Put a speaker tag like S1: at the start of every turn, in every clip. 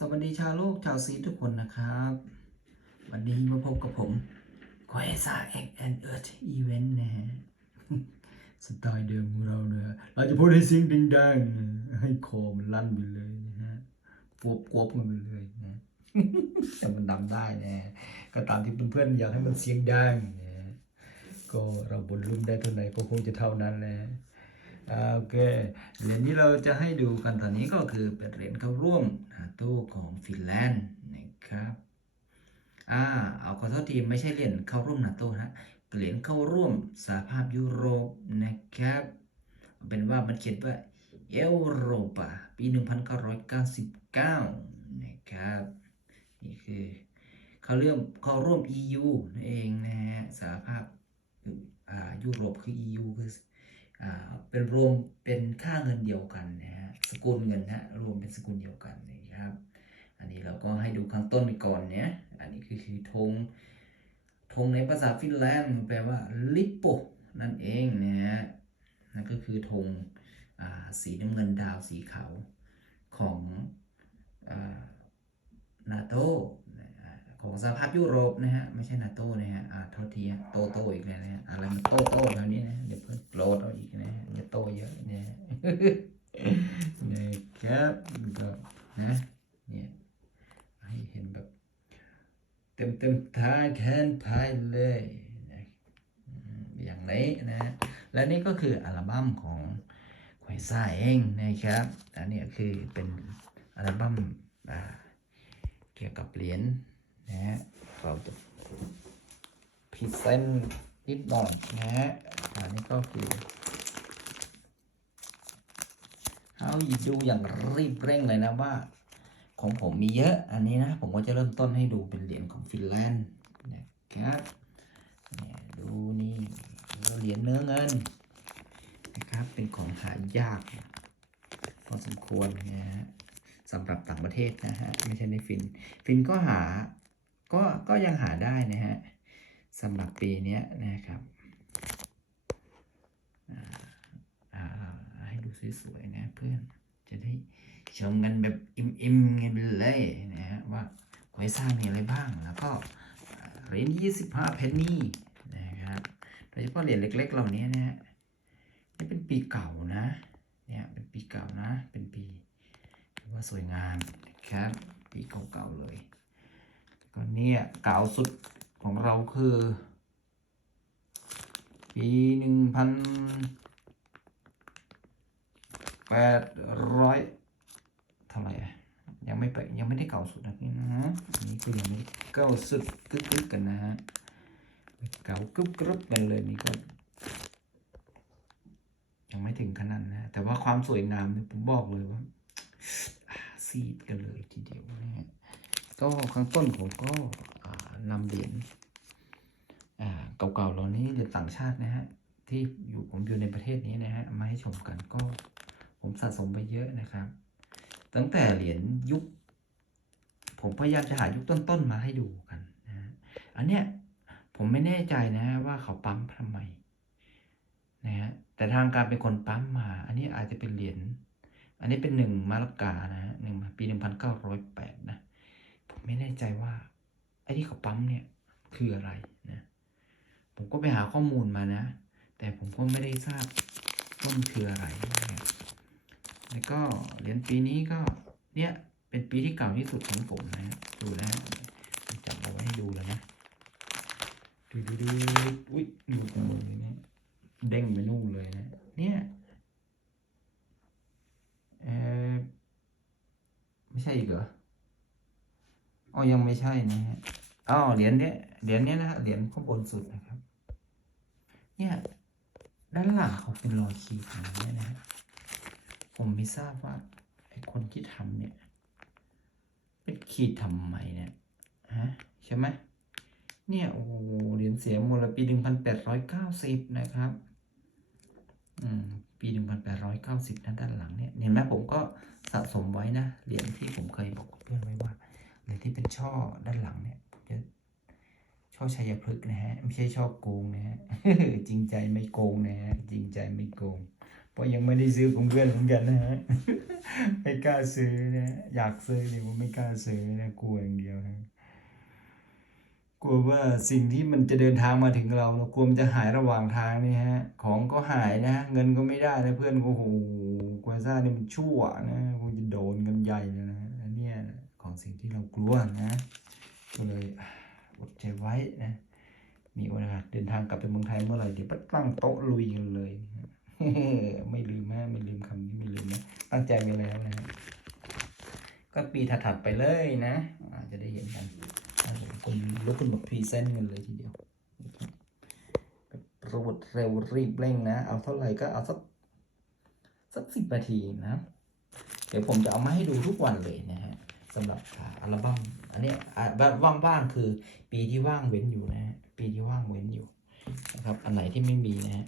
S1: สวัสดีชาวโลกชาวซีทุกคนนะครับ วันนี้มาพบกับผมควายซาแอ็กแอนเอิร์ธอีเวนต์นะฮะสไตล์เดิมของเราเนอะเราจะพูดให้เสียงดังๆให้คอมันลั่นไปเลยนะฮะฟวบกวบกันไปเลยนะแต่มันดำได้นะฮะก็ตามที่เพื่อนๆอยากให้มันเสียงดังนะก็เราบนรุ่มได้เท่าไหร่ก็คงจะเท่านั้นแหละ โอเคเหรียญที่เราจะให้ดูกันตอนนี้ก็คือเป็นเหรียญเข้าร่วมนาโต้ของฟินแลนด์นะครับอ่าเอาขอโทษทีไม่ใช่เหรียญเข้าร่วมนาโต้นะเหรียญเข้าร่วมสหภาพยุโรปนะครับเป็นว่ามันเขียนว่าเอโรปาปี 1999 นะครับนี่คือเขาเรื่องเข้าร่วม EU นั่นเองนะฮะสหภาพอ่ายุโรปคือ EU คือ เป็นรวมเป็นค่าเงินเดียวกันนะฮะสกุลเงินนะฮะรวมเป็นสกุลเดียวกันนะครับ อันนี้เราก็ให้ดูข้างต้นไปก่อนเนี่ยอันนี้คือคือธงธงในภาษาฟินแลนด์แปลว่าลิปโปนั่นเองนะฮะนั่นก็คือธงอสีน้ำเงินดาวสีขาวของนาโต ของสหภาพยุโรปนะฮะไม่ใช่นาโต้นะฮะอ่าโทษทีโตโตอีกแล้วนะฮะอะไรมันโตโตแบบนี้นะเดี๋ยวเพิ่งโกรธเอาอีกนะฮะอย่าโตเยอะนะฮะนะครับก็นะเนี่ยให้เห็นแบบ เต็มเต็มทายแทนทายเลยนะอย่างนี้นะฮะและนี่ก็คืออัลบั้มของควายซ่าเองนะครับอันนี้คือเป็นอัลบั้มเกี่ยวกับเหรียญ นะฮะเราจะพรีเซนต์นิดหน่อยนะฮะอันนี้ก็คือ เอาหยิบดูอย่างรีบเร่งเลยนะว่า ของผมมีเยอะอันนี้นะ ผมก็จะเริ่มต้นให้ดูเป็นเหรียญของฟินแลนด์นะครับเนี่ยดูนี่เหรียญเนื้อเงินนะครับเป็นของหายากพอสมควรนะฮะสำหรับต่างประเทศนะฮะไม่ใช่ในฟิน ฟินก็หา ก็ก็ยังหาได้นะฮะสำหรับปีนี้นะครับให้ดูสวยๆนะเพื่อนจะได้ชมกันแบบอิ่มๆกันไปเลยนะฮะว่าหวยซ่ามีอะไรบ้างแล้วก็เหรียญ25 เพนนีนะครับโดยเฉพาะเหรียญเล็ก ๆ เหล่านี้นะฮะนี่เป็นปีเก่านะเนี่ยเป็นปีเก่านะเป็นปีว่าสวยงามนะครับปีเก่าๆเลย ก็เนี่ยเก่าสุดของเราคือ ปีหนึ่งพันแปดร้อยเท่าไหร่ยังไม่ไปยังไม่ได้เก่าสุดนะนี่นะอันนี้ก็ยังไม่เก่าสุดกึกกึกกันนะฮะเก่ากึบกรึบกันเลยนี่ก็ยังไม่ถึงขนาดนะ แต่ว่าความสวยงามเนี่ยผมบอกเลยว่าอ่าซีดกันเลยทีเดียวนะฮะ ก็ข้างต้นผมก็นำเหรียญเก่าๆเหล่านี้เหรียญต่างชาตินะฮะที่อยู่ผมอยู่ในประเทศนี้นะฮะมาให้ชมกันก็ผมสะสมไปเยอะนะครับ ตั้งแต่เหรียญยุค ผมพยายามจะหายุคต้นๆมาให้ดูกันนะฮะอันเนี้ยผมไม่แน่ใจนะฮะว่าเขาปั๊มทำไมนะฮะแต่ทางการเป็นคนปั๊มมา อันนี้อาจจะเป็นเหรียญอันนี้เป็นหนึ่งมาลกานะฮะหนึ่งปีหนึ่งพันเก้าร้อยแปดนะ ผมไม่แน่ใจว่าไอ้ที่เขาปั๊มเนี่ยคืออะไรนะผมก็ไปหาข้อมูลมานะ แต่ผมก็ไม่ได้ทราบว่ามันคืออะไรนะแล้วก็เหรียญปีนี้ก็เนี่ยเป็นปีที่เก่าที่สุดของผมนะ ดูนะจับเอาไว้ให้ดูแล้วนะดูดูดูอุ้ยดูกันหมดเลยนะเด้งไปนู่นเลยนะเนี่ยเออไม่ใช่อีกเหรอ อ๋อยังไม่ใช่นะฮะอ๋อเหรียญเนี้ยเหรียญเนี้ยนะฮะเหรียญข้างบนสุดนะครับ เนี่ยด้านหลังเขาเป็นรอยขีดอย่างนี้นะฮะผมไม่ทราบว่าไอ้คนที่ทำเนี่ย เป็นขีดทำไมเนี่ยฮะใช่ไหมเนี่ยโอ้เหรียญเสียมูลปีหนึ่งพันแปดร้อยเก้าสิบนะครับอืมปีหนึ่งพันแปดร้อยเก้าสิบนะด้านหลังเนี่ยเห็นไหมผมก็สะสมไว้นะเหรียญที่ผมเคยบอกเพื่อนไว้ว่า หรือที่เป็นช่อด้านหลังเนี่ยผมจะช่อชัยพฤกษ์นะฮะไม่ใช่ช่อโกงนะฮะจริงใจไม่โกงนะฮะจริงใจไม่โกงผราะยังไม่ได้ซื้อของเพื่อนเหมือนกันนะฮะไม่กล้าซื้อนะอยากซื้อเนี่ยผมไม่กล้าซื้อนะกลัวอย่างเดียวนะกลัวว่าสิ่งที่มันจะเดินทางมาถึงเราเรากลัวมันจะหายระหว่างทางนี่ฮะ ของก็หายนะ เงินก็ไม่ได้นะเพื่อนก็โอ้โหกลัวซ่านี่มันชั่วนะคงจะโดนกันใหญ่เลยนะอันเนี้ย ของสิ่งที่เรากลัวนะก็เลยอดใจไว้นะมีโอกาสเดินทางกลับไปเมืองไทยเมื่อไหร่เดี๋ยวตั้งโต๊ะลุยกันเลยไม่ลืมนะไม่ลืมคำนี้ไม่ลืมนะตั้งใจไปแล้วนะฮะก็ปีถัดๆไปเลยนะอาจจะได้เห็นกันอะผมลุกขึ้นมาพรีเซนต์กันเลยทีเดียวรวดเร็วรีบเร่งนะ เอาเท่าไหร่ก็เอาสักสักสิบนาทีนะ เดี๋ยวผมจะเอามาให้ดูทุกวันเลยนะฮะ สำหรับอัลบั้มอันนี้ยอ่าแบบว่างๆคือปีที่ว่างเว้นอยู่นะฮะปีที่ว่างเว้นอยู่นะครับ อันไหนที่ไม่มีนะฮะ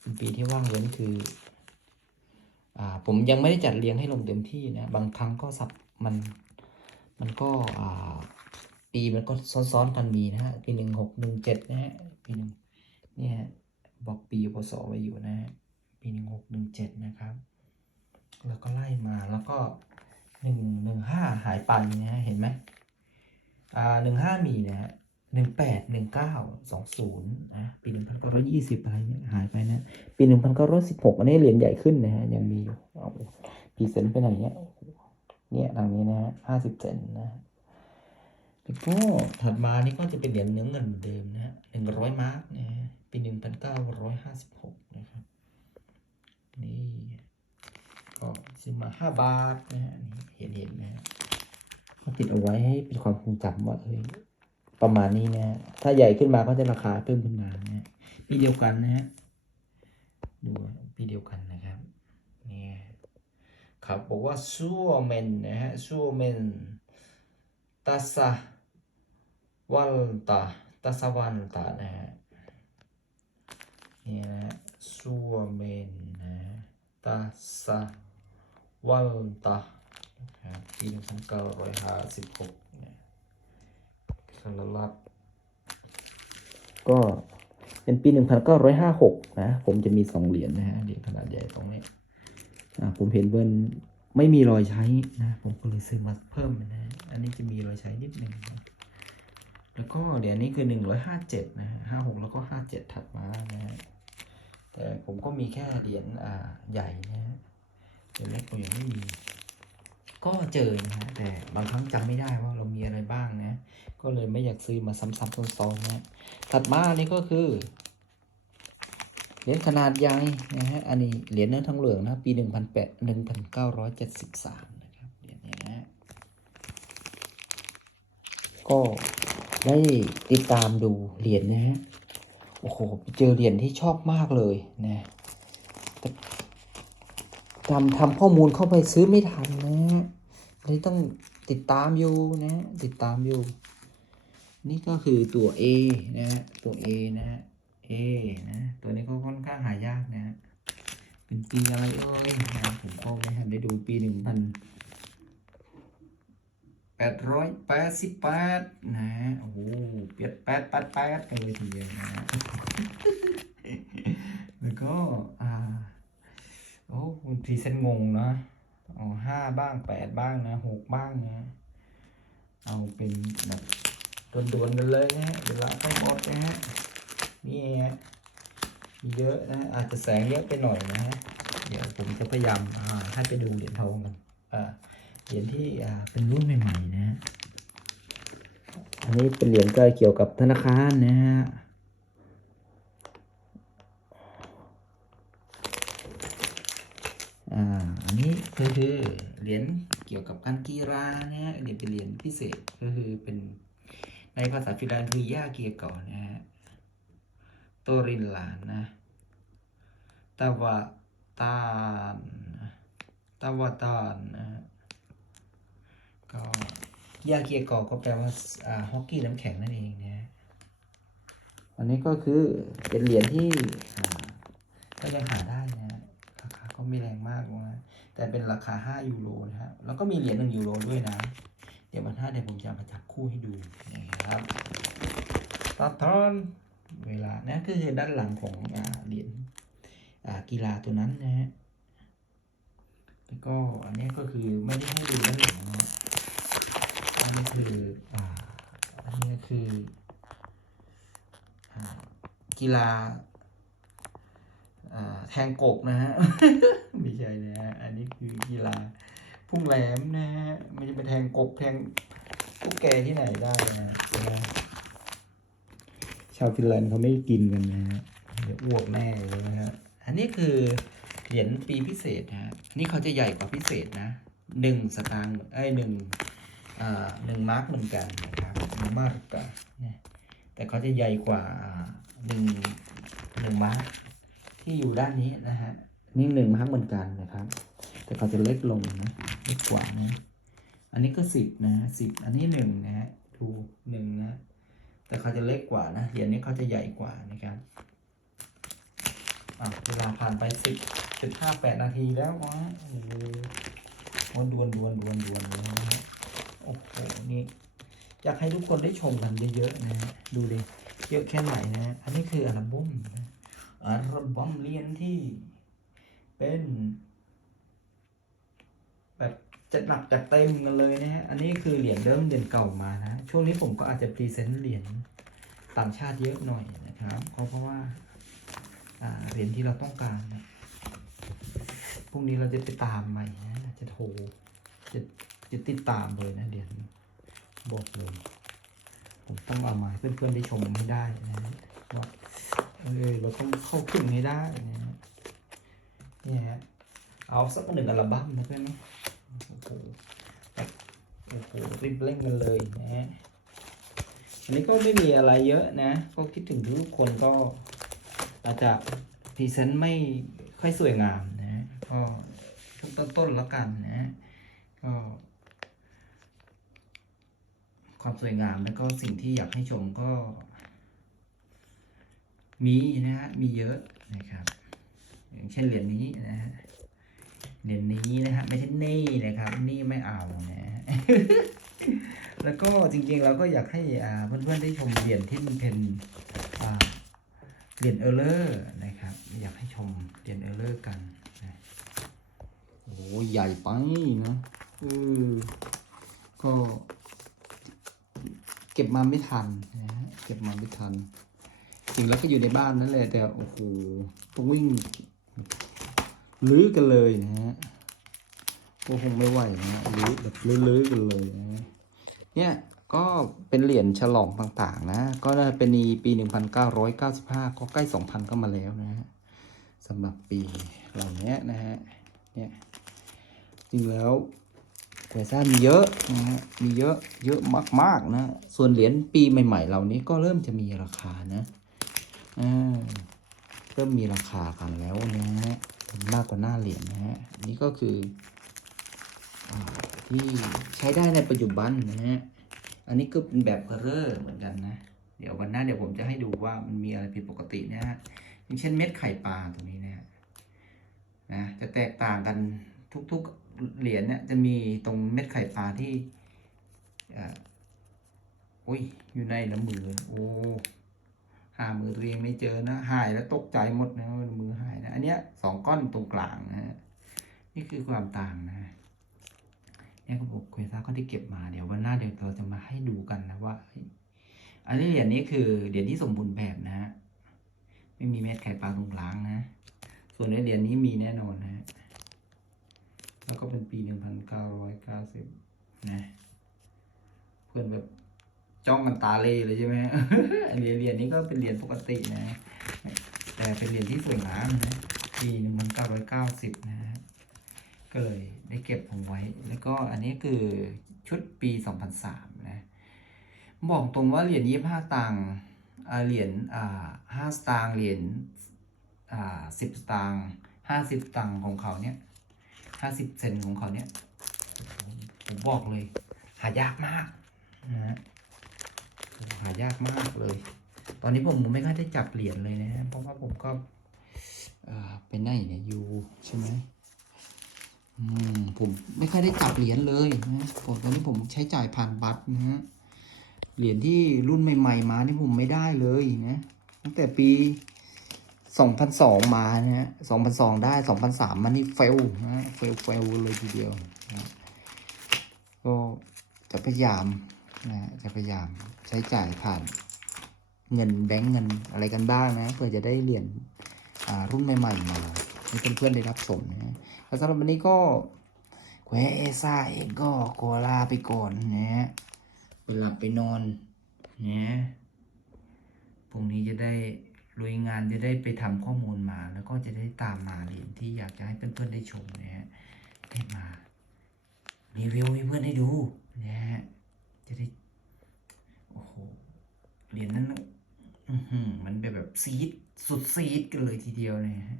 S1: เป็นปีที่ว่างเว้นคืออ่าผมยังไม่ได้จัดเรียงให้ลงเต็มที่นะบางครั้งก็สับมันมันก็อ่าปีมันก็ซ้อนๆกันมีนะฮะปีหนึ่งหกหนึ่งเจ็ดนะฮะปีหนึ่งเนี่ยบอกปีพศไว้อยู่นะฮะปีหนึ่งหกหนึ่งเจ็ดนะครับ แล้วก็ไล่มาแล้วก็ หนึ่งหนึ่งห้าหายไปนะฮะเห็นไหมอ่าหนึ่งห้ามีนะฮะหนึ่งแปดหนึ่งเก้าสองศูนย์นะปีหนึ่งพันเก้าร้อยยี่สิบอะไรเนี่ยหายไปนะ ปีหนึ่งพันเก้าร้อยสิบหกอันนี้เหรียญใหญ่ขึ้นนะฮะ ยังมีอยู่เอาพีเซนต์ไปไหนเนี่ยเนี่ยทางนี้นะฮะห้าสิบเซนนะฮะแล้วก็ถัดมานี่ก็จะเป็นเหรียญเนื้อเงินเหมือนเดิมนะฮะหนึ่งร้อยมาร์กนะฮะปีหนึ่งพันเก้าร้อยห้าสิบหกนะครับ นี่ ก็ ซื้อมาห้าบาทนะฮะนี่เห็นเห็นนะฮะก็ติดเอาไว้ให้เป็นความทรงจำว่าเฮ้ยประมาณนี้นะฮะถ้าใหญ่ขึ้นมาก็จะราคาเพิ่มขึ้นมานะฮะปีเดียวกันนะฮะดูปีเดียวกันนะครับเนี่ยครับบอกว่าซัวเมนนะฮะซัวเมนตาซาวันตาตาซาวันตานะฮะนี่นะฮะซัวเมนนะฮะตาซา วันตานะครับปีหนึ่งพันเก้าร้อยห้าสิบหกเนี่ยคาราลัดก็เป็นปี1956นะ ผมจะมีสองเหรียญนะฮะเหรียญขนาดใหญ่ตรงนี้อ่าผมเห็นเบิ้ลไม่มีรอยใช้นะ ผมก็เลยซื้อมาเพิ่มนะฮะอันนี้จะมีรอยใช้นิดหนึ่งนะแล้วก็เหรียญนี้คือ157นะฮะ56แล้วก็57ถัดมานะฮะแต่ผมก็มีแค่เหรียญอ่าใหญ่นะฮะ เหรียญเล็กผมยังไม่มี ก็เจอนะฮะแต่บางครั้งจำไม่ได้ว่าเรามีอะไรบ้างนะ ก็เลยไม่อยากซื้อมาซ้ำๆซ้อนๆนะถัดมาอันนี้ก็คือเหรียญขนาดใหญ่นะฮะ อันนี้เหรียญเนื้อทองเหลืองนะ ปีหนึ่งพันแปดหนึ่งพันเก้าร้อยเจ็ดสิบสามนะครับเหรียญนี้นะฮะก็ได้ติดตามดูเหรียญนะฮะ โอ้โห เจอเหรียญที่ชอบมากเลยนะ ทำทำข้อมูลเข้าไปซื้อไม่ทันนะฮะเลยต้องติดตามอยู่นะ ติดตามอยู่ นี่ก็คือตัว A นะฮะตัว A นะฮะ A นะ ตัวนี้ก็ค่อนข้างหายากนะฮะเป็นปีอะไรเอ่ยนะผมก็ไม่ทันได้ดูปีหนึ่งพันแปดร้อยแปดสิบแปดนะฮะโอ้โหเปียดแปดแปดแปดกันเลยทีเดียวนะฮะแล้วก็อ่า โอ้คุณพรีเซนต์งงนะเอาห้าบ้างแปดบ้างนะหกบ้างนะ เอาเป็นแบบด่วนๆกันเลยนะฮะเวลาต้องหมดนะฮะนี่ฮะเยอะนะอาจจะแสงเยอะไปหน่อยนะฮะเดี๋ยวผมจะพยายามให้ไปดูเหรียญทองกันอ่าเหรียญที่เป็นรุ่นใหม่ๆนะฮะอันนี้เป็นเหรียญก็เกี่ยวกับธนาคารนะฮะอ่าอันนี้ ก็คือเหรียญเกี่ยวกับการกีฬานะฮะเหรียญเป็นเหรียญพิเศษก็คือเป็นในภาษาฟินแลนด์คือย่าเกียร์ก่อนนะฮะโตรินลานนะตาวาตานตาวาตานนะก็ยาเกียร์กอก็แปลว่าอ่าฮอกกี้น้ำแข็งนั่นเองนะฮะอันนี้ก็คือเป็นเหรียญที่ก็ยังหาได้นะฮะราคาก็ไม่แรงมากนะ แต่เป็นราคา 5 ยูโรนะฮะ แล้วก็มีเหรียญ1ยูโรด้วยนะ เดี๋ยววันหน้าเดี๋ยวผมจะมาจับคู่ให้ดูนะครับตัดทอนเวลานะก็คือด้านหลังของอเหรียญกีฬาตัวนั้นนะฮะ แล้วก็อันนี้ก็คือไม่ได้ให้ดูด้านหลังนะอันนี้คืออ่าอันนี้คืออกีฬา แทงกบนะฮะไม่ใช่นะฮะอันนี้คือกีฬาพุ่งแหลมนะฮะไม่จะไปแทงกบแทงตุ๊กแกที่ไหนได้นะฮะชาวฟินแลนด์เขาไม่กินกันนะฮะเดี๋ยวอ้วกแน่เลยนะฮะอันนี้คือเหรียญปีพิเศษนะฮะอันนี่เขาจะใหญ่กว่าพิเศษนะหนึ่งสตางค์ไอ้ยหนึ่งอ่าหนึ่งมาร์กเหมือนกันนะครับหนึ่งมาร์กกันนะแต่เขาจะใหญ่กว่าหนึ่งหนึ่งมาร์ก ที่อยู่ด้านนี้นะฮะนี่หนึ่งมาร์กเหมือนกันนะครับ แต่เขาจะเล็กลงนะเล็กกว่านะอันนี้ก็สิบนะสิบอันนี้หนึ่งนะฮะทูหนึ่งนะ แต่เขาจะเล็กกว่านะเหรียญนี้เขาจะใหญ่กว่านะครับอะเวลาผ่านไปสิบสิบห้าแปดนาทีแล้ววะโอ้โหวนดวนดวนดวนดวนเลยนะฮะโอ้โหนี่อยากให้ทุกคนได้ชมกันเยอะๆนะดูดิเยอะแค่ไหนนะฮะอันนี้คืออัลบั้มนะ อัลบั้มเรียนที่เป็นแบบจัดหนักจัดเต็มกันเลยนะฮะ อันนี้คือเหรียญเดิมเหรียญเก่ามานะ ช่วงนี้ผมก็อาจจะพรีเซนต์เหรียญต่างชาติเยอะหน่อยนะครับ เพราะเพราะว่าอ่าเหรียญที่เราต้องการนะพรุ่งนี้เราจะไปตามใหม่นะจะโทรจะจะติดตามเลยนะเหรียญบอกเลย ผมต้องเอามาให้เพื่อนๆได้ชมให้ได้นะว่า เออเราต้องเข้าครึ่งให้ได้นะฮะเนี่ยฮะเอาสักหนึ่งอัลบั้มนะเพื่อนนะโอ้โหโอ้โหรีบเร่งกันเลยนะฮะอันนี้ก็ไม่มีอะไรเยอะนะ ก็คิดถึงทุกคนก็อาจจะพรีเซนต์ไม่ค่อยสวยงามนะก็ช่วงต้นๆแล้วกันนะก็ความสวยงามแล้วก็สิ่งที่อยากให้ชมก็ มีนะฮะมีเยอะนะครับ อย่างเช่นเหรียญนี้นะฮะเหรียญนี้นะฮะไม่ใช่นี่นะครับ นี่ไม่เอานะแล้วก็จริงๆเราก็อยากให้เพื่อนๆได้ชมเหรียญที่มันเป็นเหรียญเออร์เลอร์นะครับ อยากให้ชมเหรียญเออร์เลอร์กันนะโอ้ใหญ่ไปนะเออก็ เก็บมาไม่ทันนะฮะเก็บมาไม่ทัน จริงแล้วก็อยู่ในบ้านนั่นแหละแต่โอ้โหต้องวิ่งลื้อกันเลยนะฮะก็คงไม่ไหวนะฮะลื้อแบบลื้อๆกันเลยนะฮะเนี่ยก็เป็นเหรียญฉลองต่างๆนะ ก็น่าจะเป็นในปี 1995 ก็ใกล้ 2,000 ก็มาแล้วนะฮะสำหรับปีเหล่านี้นะฮะเนี่ยจริงแล้วเควซ่ามีเยอะนะฮะมีเยอะเยอะมากๆนะ ส่วนเหรียญปีใหม่ ๆ เหล่านี้ก็เริ่มจะมีราคานะ เริ่มมีราคากันแล้วนะฮะมากกว่าหน้าเหรียญนะฮะนี่ก็คืออที่ใช้ได้ในปัจจุบันนะฮะอันนี้ก็เป็นแบบเพอร์เรอร์เหมือนกันนะ เดี๋ยววันหน้าเดี๋ยวผมจะให้ดูว่ามันมีอะไรผิดปกตินะฮะอย่างเช่นเม็ดไข่ปลาตรงนี้นะฮะนะจะแตกต่างกันทุกๆเหรียญเนี่ยจะมีตรงเม็ดไข่ปลาที่อ่ออุ้ยอยู่ในน้ำมือโอ้ หามือตัวเองไม่เจอนะ หายแล้วตกใจหมดนะมือหายนะ อันเนี้ยสองก้อนตรงกลางนะฮะ นี่คือความต่างนะเนี่ยก็บอกเควซ่าก็ที่เก็บมาเดี๋ยววันหน้าเดี๋ยวเราจะมาให้ดูกันนะว่า อันนี้เหรียญนี้คือเหรียญที่สมบูรณ์แบบนะฮะ ไม่มีเม็ดไข่ปลาตรงกลางนะ ส่วนในเหรียญนี้มีแน่นอนนะฮะ แล้วก็เป็นปีหนึ่งพันเก้าร้อยเก้าสิบนะ เพื่อนแบบ จ้องกันตาเลยเลยใช่ไหมเหรียญเหรียญนี้ก็เป็นเหรียญปกตินะ แต่เป็นเหรียญที่สวยงามนะปีหนึ่งพันเก้าร้อยเก้าสิบนะฮะก็เลยได้เก็บผมไว้ แล้วก็อันนี้คือชุดปี2003นสามนะ บอกตรงว่าเหรียญ25ตังค์อ่าเหรียญอ่าสตางค์เหรียญอ่า10สตางค์50ตังค์ของเขาเนี่ย50เซนของเขาเนี่ยผมบอกเลย หายากมากนะฮะ หายากมากเลย ตอนนี้ผมไม่ค่อยได้จับเหรียญเลยนะ เพราะว่าผมก็อ่าไปไหนเนี่ยยูใช่ไหมอืมผมไม่ค่อยได้จับเหรียญเลยนะผมตอนนี้ผมใช้จ่ายผ่านบัตรนะฮะเหรียญที่รุ่นใหม่ ๆ มาที่ผมไม่ได้เลยนะตั้งแต่ปีสองพันสองมานะฮะสองพันสองได้สองพันสามมันนี่เฟลนะเฟลเฟลเลยทีเดียวนะก็จะพยายาม นะจะพยายามใช้จ่ายผ่านเงินแบงก์เงินอะไรกันบ้างนะเพื่อจะได้เหรียญรุ่นใหม่ๆมาให้เพื่อนๆได้รับชมนะแล้วสำหรับวันนี้ก็แควเอซ่าเองก็ขอลาไปก่อนนะฮะไปหลับไปนอนนะพรุ่งนี้จะได้ลุยงานจะได้ไปทำข้อมูลมา แล้วก็จะได้ตามมาเหรียญที่อยากจะให้เพื่อนๆได้ชมนะฮะได้มารีวิวให้เพื่อนได้ดู จะได้ โอ้โห เหรียญนั้นมันเป็นแบบซีดสุดซีดกันเลยทีเดียวนะฮะ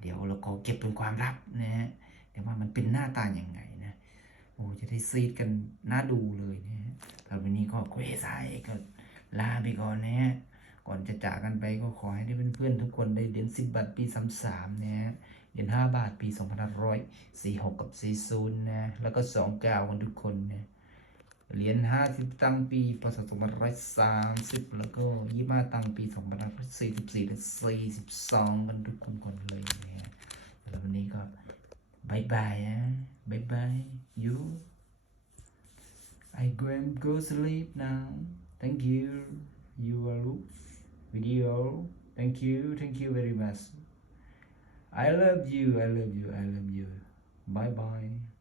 S1: เดี๋ยวเราขอเก็บเป็นความลับนะฮะเดี๋ยวว่ามันเป็นหน้าตาอย่างไงนะโอ้จะได้ซีดกันน่าดูเลยนะฮะแต่วันนี้ก็เควสายก็ลาไปก่อนนะฮะก่อนจะจากกันไปก็ขอให้ได้เพื่อนๆทุกคนได้เหรียญสิบบาทปีสามสามนะฮะเหรียญห้าบาทปีสองพันห้าร้อยสี่หกกับสี่ศูนย์นะแล้วก็สองเก้ากันทุกคนนะ เหรียญห้าสิบตังปีพศสองพันร้อยสามสิบแล้วก็ยี่ห้าตังปีสองพันร้อยสี่สิบสี่และสี่สิบสองกันทุกคนคนเลยนะฮะแล้ววันนี้ก็บายบายนะบายบาย you I go and go sleep now thank you you are look video thank you thank you very much I love you I love you I love you bye bye